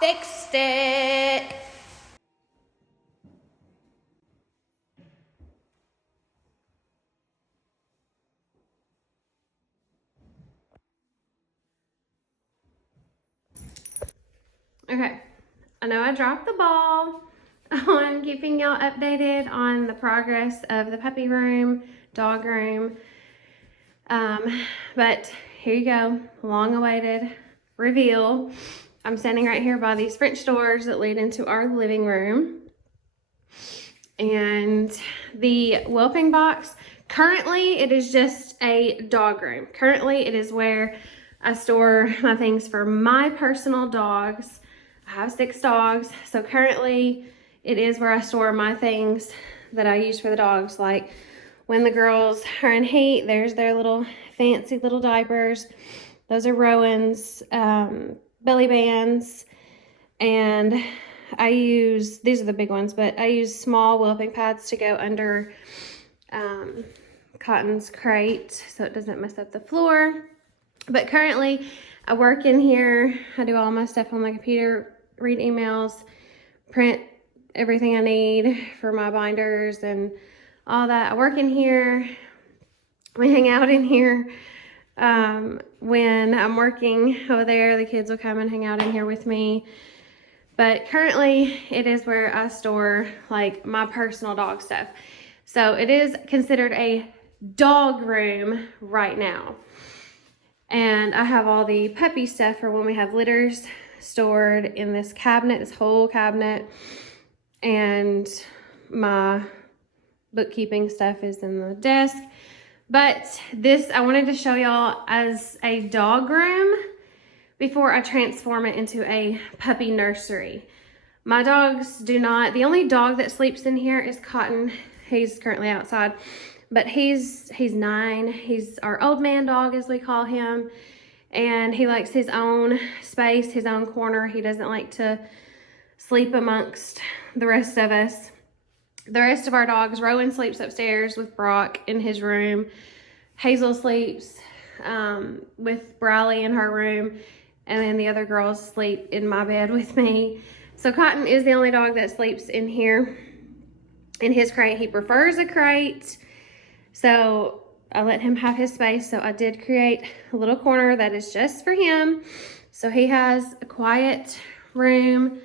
Fixed it. Okay, I know I dropped the ball on keeping y'all updated on the progress of the puppy room, dog room. But here you go, long awaited reveal. I'm standing right here by these French doors that lead into our living room. And the whelping box, currently it is just a dog room. Currently it is where I store my things for my personal dogs. I have 6 dogs, so currently it is where I store my things that I use for the dogs. Like when the girls are in heat, there's their little fancy little diapers. Those are Rowan's belly bands, and I use, these are the big ones, but I use small whelping pads to go under Cotton's crate so it doesn't mess up the floor. But currently I work in here. I do all my stuff on my computer, read emails, print everything I need for my binders and all that. I work in here. We hang out in here. When I'm working over there, the kids will come and hang out in here with me. But currently it is where I store like my personal dog stuff. So it is considered a dog room right now. And I have all the puppy stuff for when we have litters stored in this cabinet, this whole cabinet. And my bookkeeping stuff is in the desk. But this, I wanted to show y'all as a dog room before I transform it into a puppy nursery. My dogs do not, the only dog that sleeps in here is Cotton. He's currently outside, but he's 9. He's our old man dog, as we call him. And he likes his own space, his own corner. He doesn't like to sleep amongst the rest of us. The rest of our dogs, Rowan sleeps upstairs with Brock in his room. Hazel sleeps with Briley in her room. And then the other girls sleep in my bed with me. So Cotton is the only dog that sleeps in here in his crate. He prefers a crate. So I let him have his space. So I did create a little corner that is just for him. So he has a quiet room.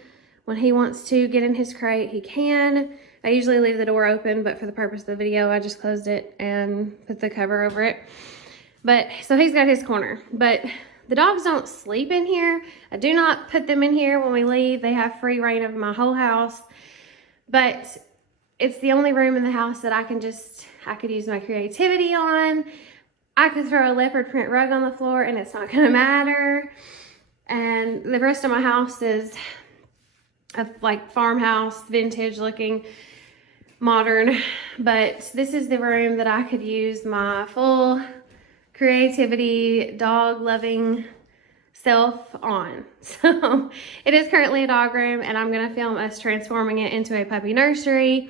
When he wants to get in his crate, he can. I usually leave the door open, but for the purpose of the video, I just closed it and put the cover over it. But so he's got his corner, but the dogs don't sleep in here. I do not put them in here when we leave. They have free reign of my whole house, but it's the only room in the house that I could use my creativity on. I could throw a leopard print rug on the floor and it's not gonna matter. And the rest of my house is a like farmhouse, vintage looking, modern. But this is the room that I could use my full creativity, dog loving self on. So it is currently a dog room, and I'm gonna film us transforming it into a puppy nursery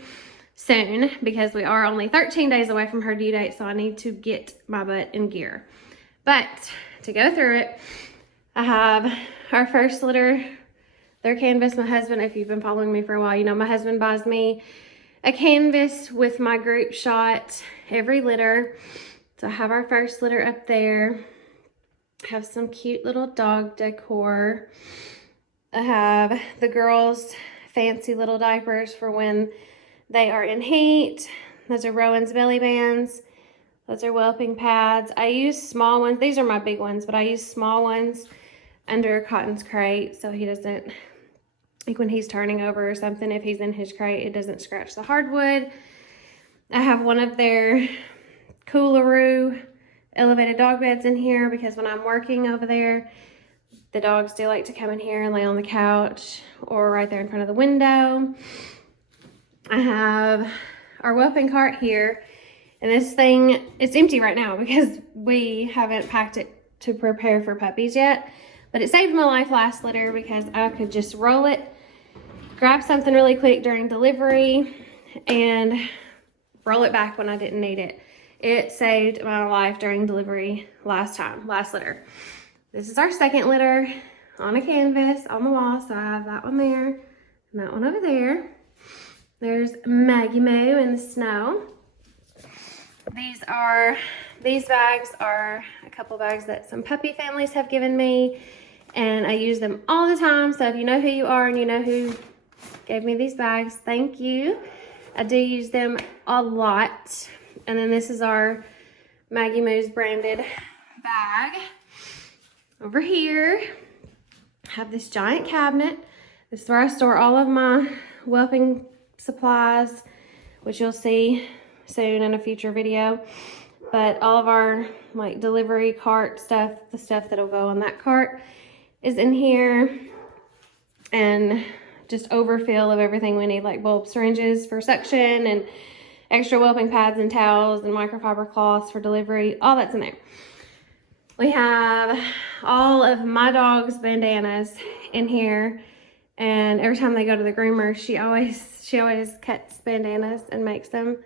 soon because we are only 13 days away from her due date, so I need to get my butt in gear. But to go through it, I have our first litter. Their canvas. My husband, if you've been following me for a while, you know my husband buys me a canvas with my group shot every litter. So I have our first litter up there. I have some cute little dog decor. I have the girls' fancy little diapers for when they are in heat. Those are Rowan's belly bands. Those are whelping pads. I use small ones. These are my big ones, but I use small ones under Cotton's crate so he doesn't, like when he's turning over or something, if he's in his crate, it doesn't scratch the hardwood. I have one of their Coolaroo elevated dog beds in here because when I'm working over there, the dogs do like to come in here and lay on the couch or right there in front of the window. I have our whelping cart here, and this thing, it's empty right now because we haven't packed it to prepare for puppies yet. But it saved my life last litter because I could just roll it, grab something really quick during delivery, and roll it back when I didn't need it. It saved my life during delivery last litter. This is our second litter on a canvas on the wall. So I have that one there and that one over there. There's Maggie Moo in the snow. These bags are a couple bags that some puppy families have given me, and I use them all the time. So if you know who you are and you know who gave me these bags, thank you. I do use them a lot. And then this is our Maggie Moo's branded bag. Over here, I have this giant cabinet. This is where I store all of my whelping supplies, which you'll see soon in a future video. But all of our like delivery cart stuff, the stuff that'll go on that cart is in here. And just overfill of everything we need, like bulb syringes for suction and extra whelping pads and towels and microfiber cloths for delivery. All that's in there. We have all of my dog's bandanas in here, and every time they go to the groomer, she always cuts bandanas and makes them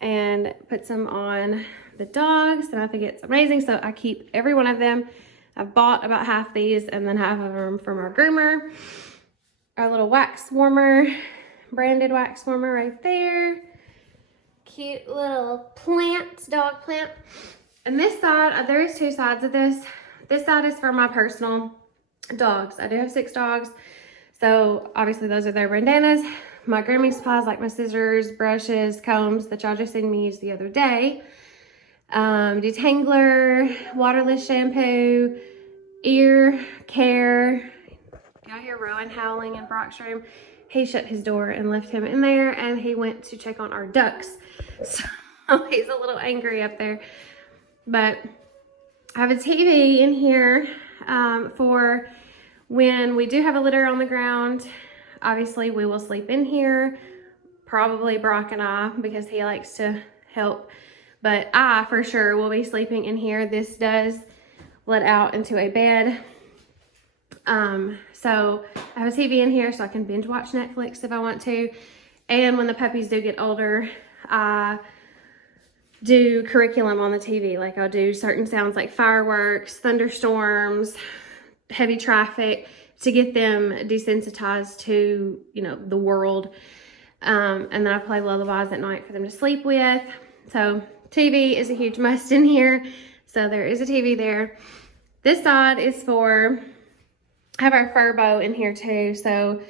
and puts them on the dogs, and I think it's amazing. So I keep every one of them. I've bought about half these and then half of them from our groomer. Our little wax warmer, branded wax warmer right there. Cute little plant, dog plant. And this side, there is two sides of this. This side is for my personal dogs. I do have 6 dogs. So obviously those are their bandanas. My grooming supplies like my scissors, brushes, combs that y'all just seen me use the other day. Detangler, waterless shampoo, ear care. Y'all hear Rowan howling in Brock's room. He shut his door and left him in there, and he went to check on our ducks. So he's a little angry up there. But I have a TV in here for when we do have a litter on the ground. Obviously, we will sleep in here. Probably Brock and I, because he likes to help. But I, for sure, will be sleeping in here. This does let out into a bed. So I have a TV in here so I can binge watch Netflix if I want to. And when the puppies do get older, I do curriculum on the TV. Like I'll do certain sounds like fireworks, thunderstorms, heavy traffic to get them desensitized to, you know, the world. And then I play lullabies at night for them to sleep with. So TV is a huge must in here. So there is a TV there. This side is for, I have our Furbo in here too. So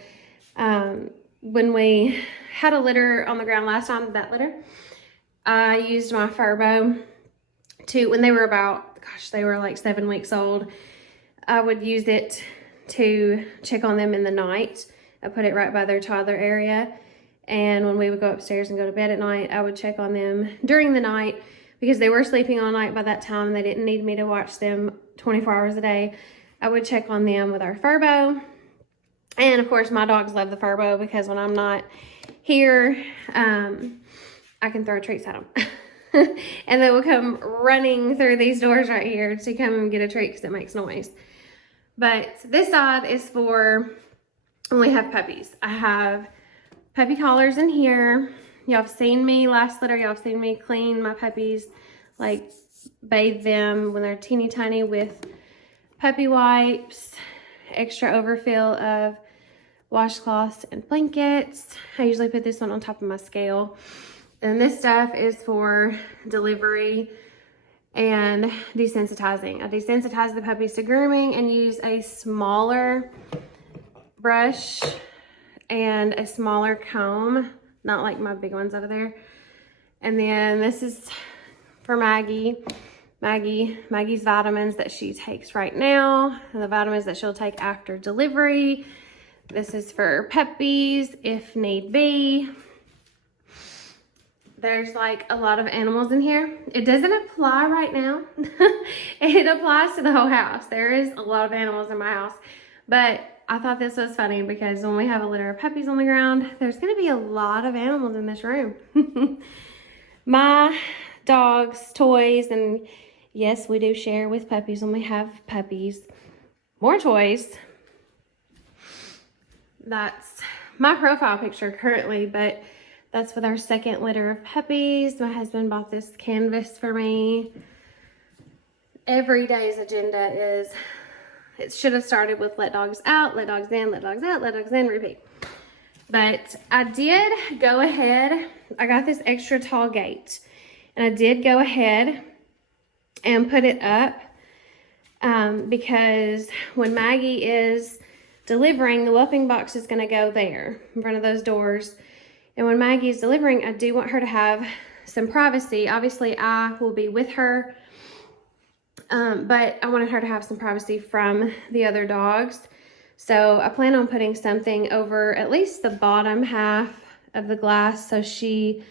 when we had a litter on the ground last time, that litter, I used my Furbo to, when they were about, gosh, they were like 7 weeks old, I would use it to check on them in the night. I put it right by their toddler area. And when we would go upstairs and go to bed at night, I would check on them during the night because they were sleeping all night by that time. They didn't need me to watch them 24 hours a day. I would check on them with our Furbo. And of course, my dogs love the Furbo because when I'm not here, I can throw treats at them. And they will come running through these doors right here to come and get a treat because it makes noise. But this side is for when we have puppies. I have puppy collars in here. Y'all have seen me last litter. Y'all have seen me clean my puppies, like bathe them when they're teeny tiny with puppy wipes, extra overfill of washcloths and blankets. I usually put this one on top of my scale. And this stuff is for delivery and desensitizing. I desensitize the puppies to grooming and use a smaller brush and a smaller comb, not like my big ones over there. And then this is for Maggie's vitamins that she takes right now, and the vitamins that she'll take after delivery. This is for puppies if need be. There's like a lot of animals in here. It doesn't apply right now. It applies to the whole house. There is a lot of animals in my house, but I thought this was funny because when we have a litter of puppies on the ground, there's going to be a lot of animals in this room. My dogs, toys, and yes, we do share with puppies when we have puppies. More toys. That's my profile picture currently, but That's with our second litter of puppies. My husband bought this canvas for me. Every day's agenda is, it should have started with let dogs out, let dogs in, let dogs out, let dogs in, repeat. But I did go ahead, I got this extra tall gate, and I did go ahead and put it up because when Maggie is delivering, the whelping box is going to go there in front of those doors. And when Maggie is delivering, I do want her to have some privacy. Obviously, I will be with her, but I wanted her to have some privacy from the other dogs. So I plan on putting something over at least the bottom half of the glass so she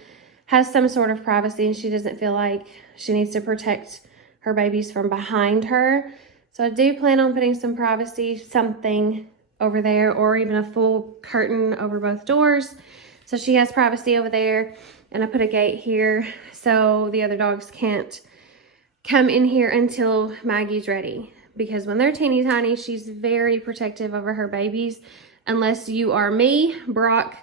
has some sort of privacy and she doesn't feel like she needs to protect her babies from behind her. So I do plan on putting some privacy, something over there, or even a full curtain over both doors. So she has privacy over there, and I put a gate here so the other dogs can't come in here until Maggie's ready. Because when they're teeny tiny, she's very protective over her babies. Unless you are me, Brock,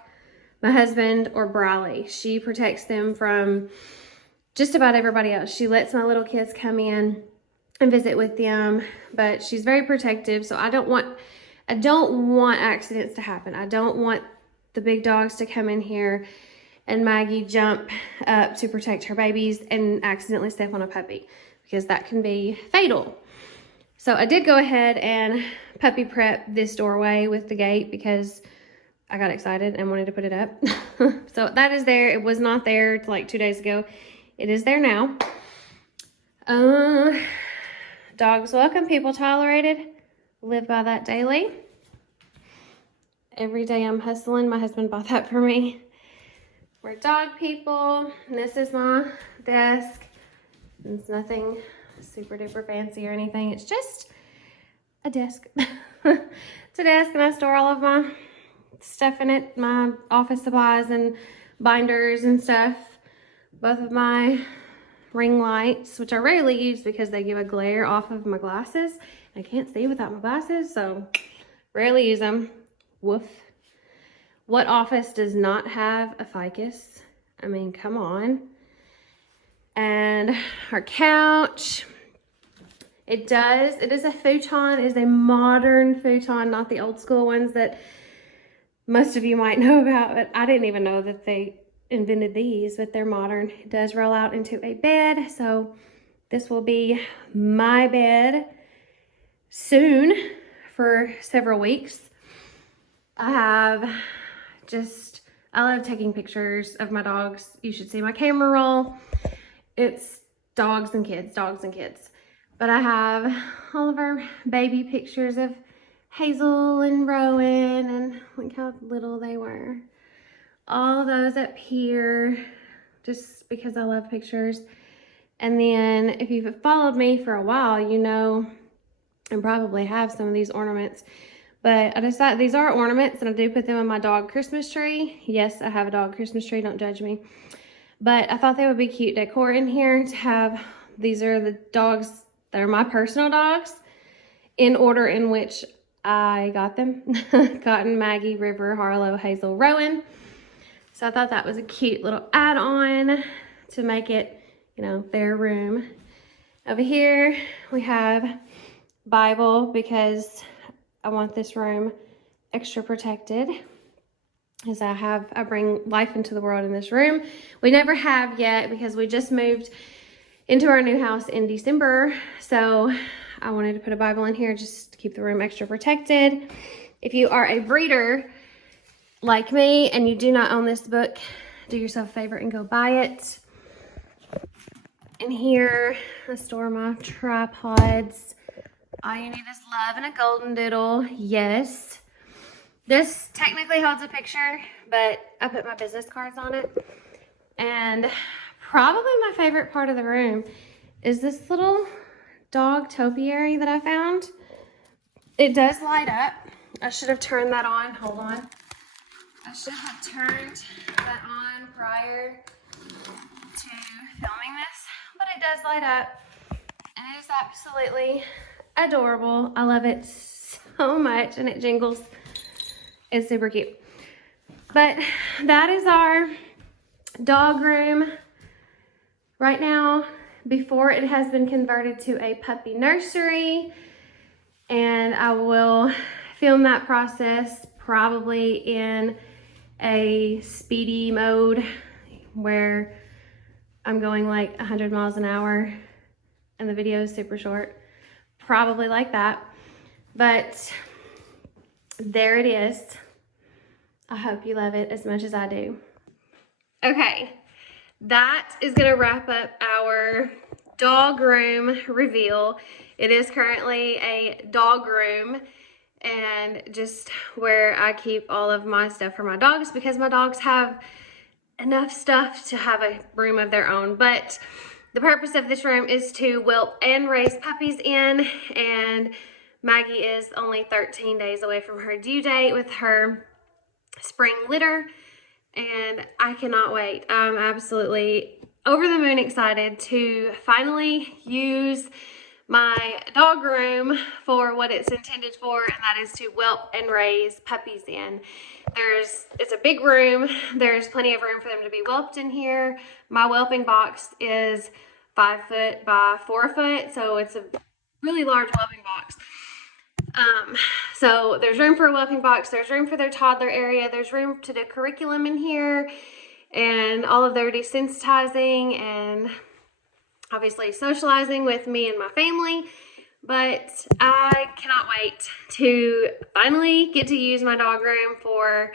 my husband, or Briley. She protects them from just about everybody else. She lets my little kids come in and visit with them, but she's very protective. So I don't want accidents to happen. I don't want the big dogs to come in here and Maggie jump up to protect her babies and accidentally step on a puppy, because that can be fatal. So I did go ahead and puppy prep this doorway with the gate because I got excited and wanted to put it up. So that is there. It was not there like 2 days ago. It is there now. Dogs welcome, people tolerated. Live by that daily. Every day I'm hustling. My husband bought that for me. We're dog people. And this is my desk. It's nothing super duper fancy or anything. It's just a desk. It's a desk and I store all of my stuff in it. My office supplies and binders and stuff. Both of my ring lights, which I rarely use because they give a glare off of my glasses. I can't see without my glasses, so rarely use them. Woof. What office does not have a ficus? I mean, come on. And our couch. It does. It is a futon. It is a modern futon, not the old school ones that most of you might know about. But I didn't even know that they invented these, but they're modern. It does roll out into a bed. So this will be my bed soon for several weeks. I love taking pictures of my dogs. You should see my camera roll. It's dogs and kids. But I have all of our baby pictures of Hazel and Rowan, and look how little they were. All those up here, just because I love pictures. And then if you've followed me for a while, you know, and probably have some of these ornaments. But I decided these are ornaments, and I do put them on my dog Christmas tree. Yes, I have a dog Christmas tree, don't judge me. But I thought they would be cute decor in here to have. These are the dogs that are my personal dogs in order in which I got them. Cotton, Maggie, River, Harlow, Hazel, Rowan. So I thought that was a cute little add-on to make it, you know, their room. Over here we have Bible because I want this room extra protected, as I bring life into the world in this room. We never have yet because we just moved into our new house in December. So I wanted to put a Bible in here just to keep the room extra protected. If you are a breeder like me and you do not own this book, do yourself a favor and go buy it. In here, I store my tripods. All you need is love and a golden doodle. Yes. This technically holds a picture, but I put my business cards on it. And probably my favorite part of the room is this little dog topiary that I found. It does light up. I should have turned that on. Hold on. I should have turned that on prior to filming this, but it does light up, and it is absolutely adorable. I love it so much, and it jingles. It's super cute. But that is our dog room right now. Before, it has been converted to a puppy nursery, and I will film that process probably in a speedy mode where I'm going like 100 miles an hour and the video is super short. Probably like that. But there it is. I hope you love it as much as I do. Okay, that is gonna wrap up our dog room reveal. It is currently a dog room and just where I keep all of my stuff for my dogs, because my dogs have enough stuff to have a room of their own. But the purpose of this room is to whelp and raise puppies in, and Maggie is only 13 days away from her due date with her spring litter, and I cannot wait. I'm absolutely over the moon excited to finally use my dog room for what it's intended for, and that is to whelp and raise puppies in. It's a big room. There's plenty of room for them to be whelped in here. My whelping box is 5 foot by 4 foot, so it's a really large whelping box. So there's room for a whelping box, there's room for their toddler area, there's room to do curriculum in here, and all of their desensitizing and obviously socializing with me and my family. But I cannot wait to finally get to use my dog room for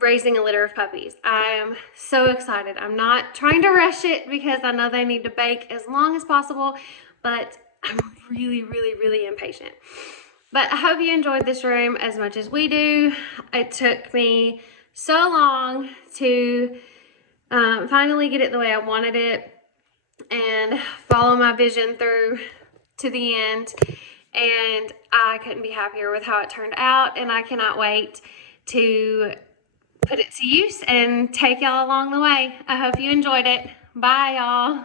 raising a litter of puppies. I am so excited. I'm not trying to rush it because I know they need to bake as long as possible, but I'm really, really, really impatient. But I hope you enjoyed this room as much as we do. It took me so long to finally get it the way I wanted it and follow my vision through to the end, and I couldn't be happier with how it turned out, and I cannot wait to put it to use and take y'all along the way. I hope you enjoyed it. Bye, y'all.